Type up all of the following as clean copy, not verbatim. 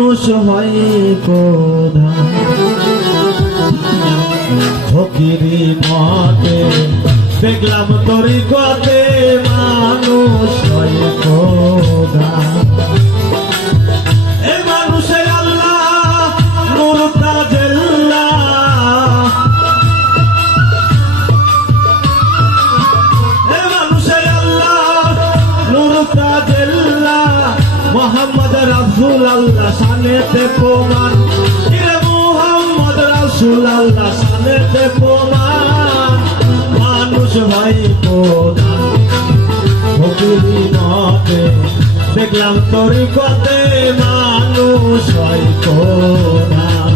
মানুষ হয় প্রধান ফকিরি মতে দেখলাম তরিকতে মানুষ হয় প্রধান এ মানুষে আল্লাহ নূর তাজেল্লাহ এ মানুষে আল্লাহ নূর তাজেল্লাহ মোহাম্মদ রাসূল আল্লাহ শানেতে প্রমাণ ইরে মোহাম্মদ রাসূল আল্লাহ শানেতে প্রমাণ মানুষ ভাই প্রধান ফকিরি মতে দেখলাম তরিকতে মানুষ হয় প্রধান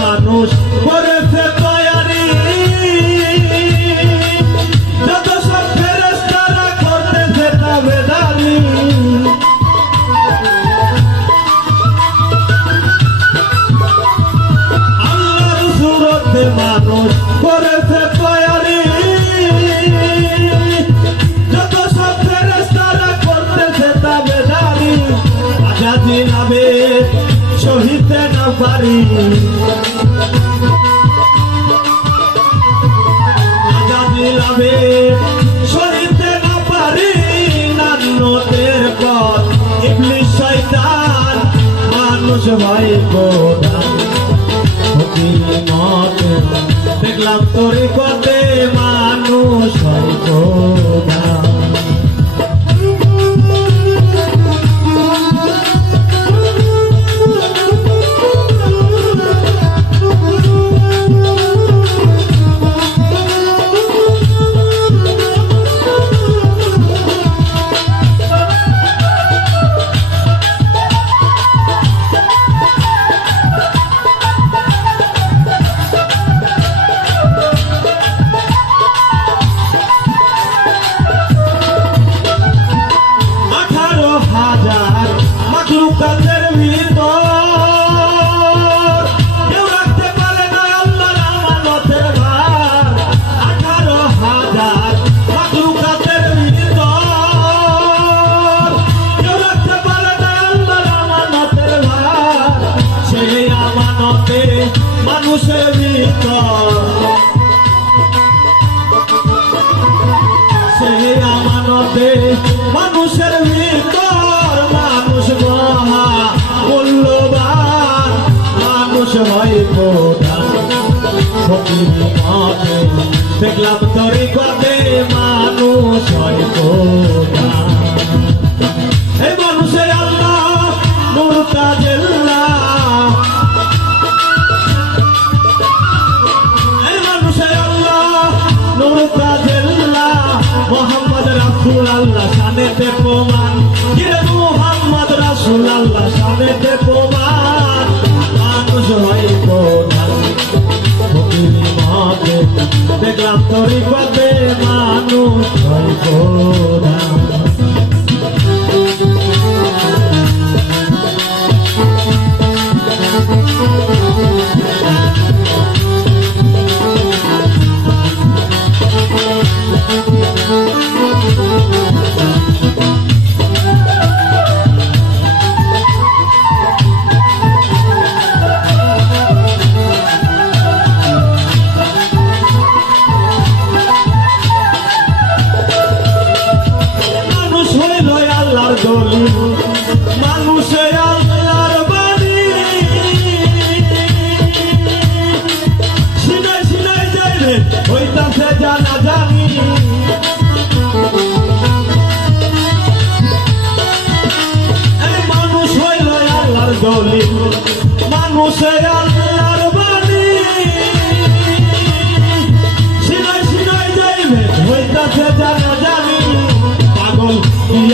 মানুষ করেছে তৈরি যত সব ফেরেশতারা করতেছে তাবেদারি আল্লাহর সুরতে মানুষ করেছে তৈরি যত সব ফেরেশতারা করতেছে তাবেদারি আজাদি নামে সহিতে না পারি আজাদি লাভে সহিতে না পারি নান্নতের পথ ইবলিস শয়তান মানুষ ভাই প্রধান ফকিরি মতে দেখলাম তরিকতে মানুষ ভাই প্রধান মাখলুকাতের ভিতর কেউ রাখতে পারে না আল্লাহর আমানতের ভার 18,000 মাখলুকাতের ভিতর কেউ রাখতে পারে না আল্লাহর আমানতের ভার সেই আমানতে মানুষের ভিতর সেই আমানতে মানুষের ভিতর মানুষ মহা মূল্যবান মানুষ হয় প্রধান ফকিরি মতে দেখলাম তরিকতে মানুষ হয় প্রধান এই মানুষের আল্লাহ নূর তাজেল্লাহ এই মানুষের আল্লাহ নূর তাজেল্লাহ মোহাম্মদ রাসূল আল্লাহ শানেতে প্রমাণ ইরে মোহাম্মদ রাসূল আল্লাহ শানেতে প্রমাণ মানুষ হয় প্রধান ফকিরি মতে দেখলাম তরিকতে মানুষ হয় প্রধান মানুষে আল্লাহর বাণী সিনাই সিনাই যাইলে হইতাছে জানা জানি মানুষ হইল আল্লাহর দলিল মানুষে আল্লাহর বাণী সিনাই সিনাই যাইবে হইতাছে জানা জানি পাগল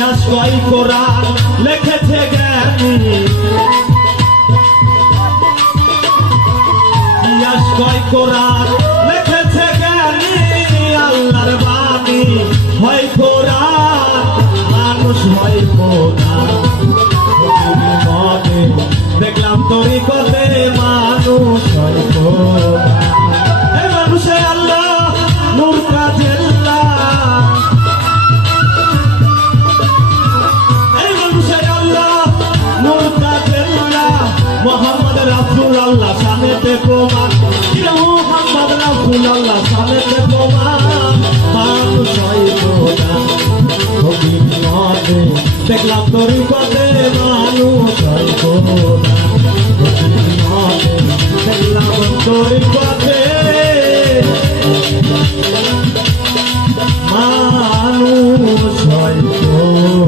ইতিহাস কয় কোরআন লিখেছে জ্ঞানী, ইতিহাস কয় কোরআন লিখেছে জ্ঞানী, আল্লাহর বাণী হয় কোরআন, মানুষ হয় কোরআন। মনে দেখলাম তরিকতে মানুষ হয় কোরআন। এই মানুষে আল্লাহ নূর কাজেল্লা, এই মানুষে আল্লাহ নূর কাজেল্লা, মোহাম্মদ রাসূল আল্লাহ শানেতে প্রমাণ, মোহাম্মদ রাসূল আল্লাহ শানেতে প্রমাণ, মানুষ হয় কোরআন। মনে দেখলাম তরিকতে মানুষ হয় কোরআন, মনে দেখলাম তরিকতে মানুষ হয় কোরআন।